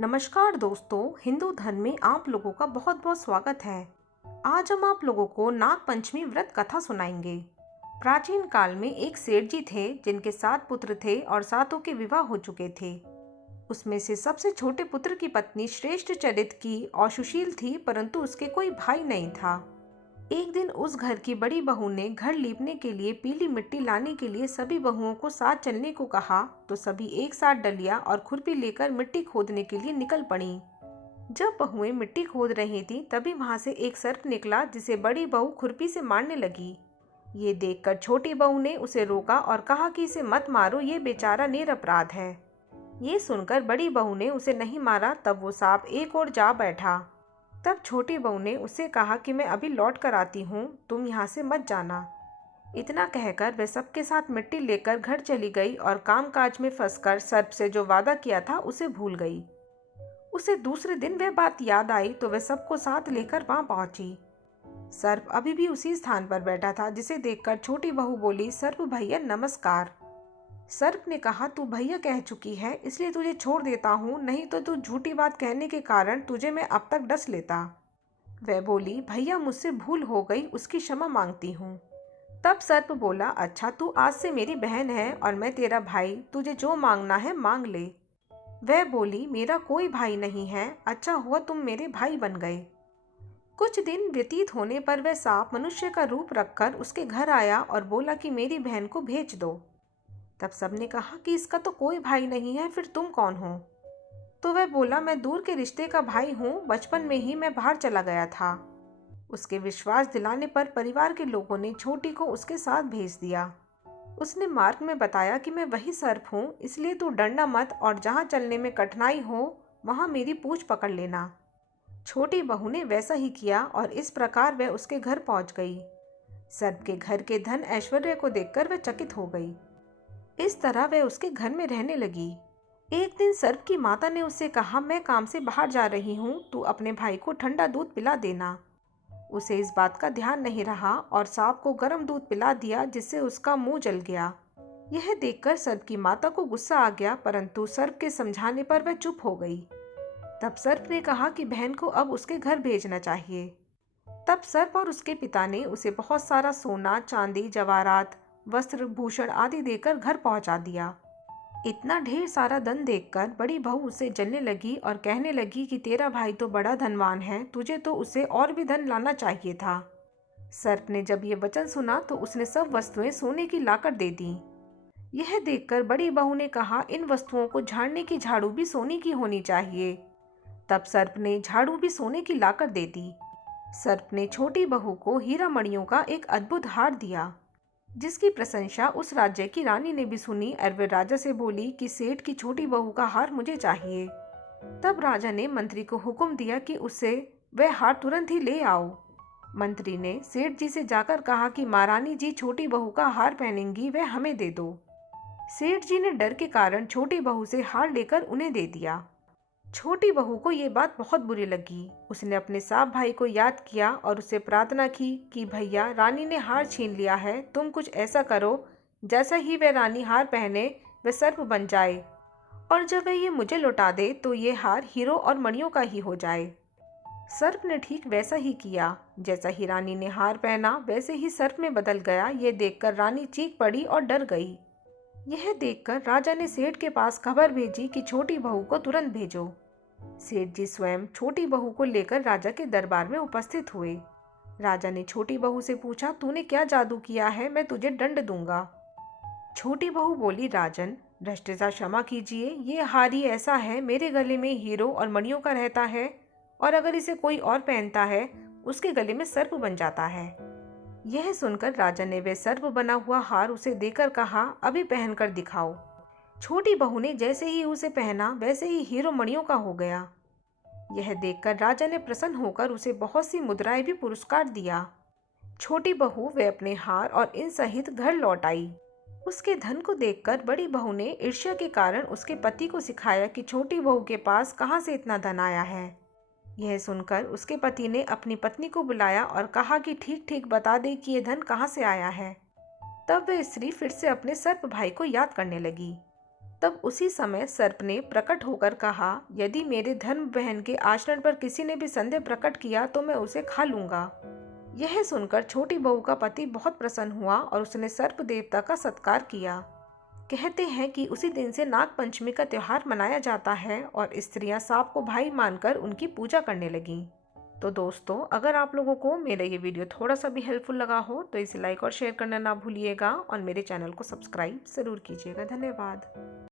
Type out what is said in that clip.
नमस्कार दोस्तों, हिंदू धर्म में आप लोगों का बहुत बहुत स्वागत है। आज हम आप लोगों को नाग पंचमी व्रत कथा सुनाएंगे। प्राचीन काल में एक सेठ जी थे जिनके 7 पुत्र थे और सातों के विवाह हो चुके थे। उसमें से सबसे छोटे पुत्र की पत्नी श्रेष्ठ चरित्र की और सुशील थी, परंतु उसके कोई भाई नहीं था। एक दिन उस घर की बड़ी बहू ने घर लीपने के लिए पीली मिट्टी लाने के लिए सभी बहुओं को साथ चलने को कहा, तो सभी एक साथ डलिया और खुरपी लेकर मिट्टी खोदने के लिए निकल पड़ी। जब बहुएं मिट्टी खोद रही थीं, तभी वहां से एक सर्प निकला जिसे बड़ी बहू खुरपी से मारने लगी। ये देखकर छोटी बहू ने उसे रोका और कहा कि इसे मत मारो, ये बेचारा निरपराध है। ये सुनकर बड़ी बहू ने उसे नहीं मारा। तब वो सांप एक ओर जा बैठा। तब छोटी बहू ने उससे कहा कि मैं अभी लौट कर आती हूँ, तुम यहाँ से मत जाना। इतना कहकर वह सबके साथ मिट्टी लेकर घर चली गई और कामकाज में फंसकर सर्प से जो वादा किया था उसे भूल गई। उसे दूसरे दिन वह बात याद आई तो वह सबको साथ लेकर वहां पहुंची। सर्प अभी भी उसी स्थान पर बैठा था, जिसे देखकर छोटी बहू बोली, सर्प भैया नमस्कार। सर्प ने कहा, तू भैया कह चुकी है इसलिए तुझे छोड़ देता हूँ, नहीं तो तू झूठी बात कहने के कारण तुझे मैं अब तक डस लेता। वह बोली, भैया मुझसे भूल हो गई, उसकी क्षमा मांगती हूँ। तब सर्प बोला, अच्छा तू आज से मेरी बहन है और मैं तेरा भाई, तुझे जो मांगना है मांग ले। वह बोली, मेरा कोई भाई नहीं है, अच्छा हुआ तुम मेरे भाई बन गए। कुछ दिन व्यतीत होने पर वह सांप मनुष्य का रूप रखकर उसके घर आया और बोला कि मेरी बहन को भेज दो। तब सबने कहा कि इसका तो कोई भाई नहीं है, फिर तुम कौन हो? तो वह बोला, मैं दूर के रिश्ते का भाई हूँ, बचपन में ही मैं बाहर चला गया था। उसके विश्वास दिलाने पर परिवार के लोगों ने छोटी को उसके साथ भेज दिया। उसने मार्ग में बताया कि मैं वही सर्प हूँ, इसलिए तू डरना मत और जहाँ चलने में कठिनाई हो वहाँ मेरी पूंछ पकड़ लेना। छोटी बहू ने वैसा ही किया और इस प्रकार वह उसके घर पहुँच गई। सर्प के घर के धन ऐश्वर्य को देखकर वह चकित हो गई। इस तरह वह उसके घर में रहने लगी। एक दिन सर्प की माता ने उससे कहा, मैं काम से बाहर जा रही हूँ, तू अपने भाई को ठंडा दूध पिला देना। उसे इस बात का ध्यान नहीं रहा और सांप को गर्म दूध पिला दिया, जिससे उसका मुंह जल गया। यह देखकर सर्प की माता को गुस्सा आ गया, परंतु सर्प के समझाने पर वह चुप हो गई। तब सर्प ने कहा कि बहन को अब उसके घर भेजना चाहिए। तब सर्प और उसके पिता ने उसे बहुत सारा सोना, चांदी, जवाहरात, वस्त्र, भूषण आदि देकर घर पहुंचा दिया। इतना ढेर सारा धन देखकर बड़ी बहू उससे जलने लगी और कहने लगी कि तेरा भाई तो बड़ा धनवान है, तुझे तो उसे और भी धन लाना चाहिए था। सर्प ने जब ये वचन सुना तो उसने सब वस्तुएं सोने की लाकर दे दी। यह देखकर बड़ी बहू ने कहा, इन वस्तुओं को झाड़ने की झाड़ू भी सोने की होनी चाहिए। तब सर्प ने झाड़ू भी सोने की लाकर दे दी। सर्प ने छोटी बहू को हीरा मणियों का एक अद्भुत हार दिया, जिसकी प्रशंसा उस राज्य की रानी ने भी सुनी और वह राजा से बोली कि सेठ की छोटी बहू का हार मुझे चाहिए। तब राजा ने मंत्री को हुक्म दिया कि उसे वह हार तुरंत ही ले आओ। मंत्री ने सेठ जी से जाकर कहा कि महारानी जी छोटी बहू का हार पहनेंगी, वह हमें दे दो। सेठ जी ने डर के कारण छोटी बहू से हार लेकर उन्हें दे दिया। छोटी बहू को ये बात बहुत बुरी लगी। उसने अपने सांप भाई को याद किया और उससे प्रार्थना की कि भैया, रानी ने हार छीन लिया है, तुम कुछ ऐसा करो जैसा ही वह रानी हार पहने वह सर्प बन जाए, और जब वह ये मुझे लौटा दे तो ये हार हीरो और मणियों का ही हो जाए। सर्प ने ठीक वैसा ही किया। जैसा ही रानी ने हार पहना वैसे ही सर्प में बदल गया। ये देखकर रानी चीख पड़ी और डर गई। यह देखकर राजा ने सेठ के पास खबर भेजी कि छोटी बहू को तुरंत भेजो। सेठ जी स्वयं छोटी बहू को लेकर राजा के दरबार में उपस्थित हुए। राजा ने छोटी बहू से पूछा, तूने क्या जादू किया है, मैं तुझे दंड दूंगा। छोटी बहू बोली, राजन भ्रष्टाचार क्षमा कीजिए, ये हार ही ऐसा है, मेरे गले में हीरो और मणियों का रहता है, और अगर इसे कोई और पहनता है उसके गले में सर्प बन जाता है। यह सुनकर राजा ने वह सर्प बना हुआ हार उसे देकर कहा, अभी पहन कर दिखाओ। छोटी बहू ने जैसे ही उसे पहना वैसे ही हीरो मणियों का हो गया। यह देखकर राजा ने प्रसन्न होकर उसे बहुत सी मुद्राएं भी पुरस्कार दिया। छोटी बहू वे अपने हार और इन सहित घर लौट आई। उसके धन को देखकर बड़ी बहू ने ईर्ष्या के कारण उसके पति को सिखाया कि छोटी बहू के पास कहाँ से इतना धन आया है। यह सुनकर उसके पति ने अपनी पत्नी को बुलाया और कहा कि ठीक ठीक बता दे कि यह धन कहाँ से आया है। तब वह स्त्री फिर से अपने सर्प भाई को याद करने लगी। तब उसी समय सर्प ने प्रकट होकर कहा, यदि मेरे धर्म बहन के आचरण पर किसी ने भी संदेह प्रकट किया तो मैं उसे खा लूंगा। यह सुनकर छोटी बहू का पति बहुत प्रसन्न हुआ और उसने सर्प देवता का सत्कार किया। कहते हैं कि उसी दिन से नाग पंचमी का त्योहार मनाया जाता है और स्त्रियां सांप को भाई मानकर उनकी पूजा करने लगीं। तो दोस्तों, अगर आप लोगों को मेरा ये वीडियो थोड़ा सा भी हेल्पफुल लगा हो तो इसे लाइक और शेयर करना ना भूलिएगा और मेरे चैनल को सब्सक्राइब ज़रूर कीजिएगा। धन्यवाद।